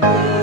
you.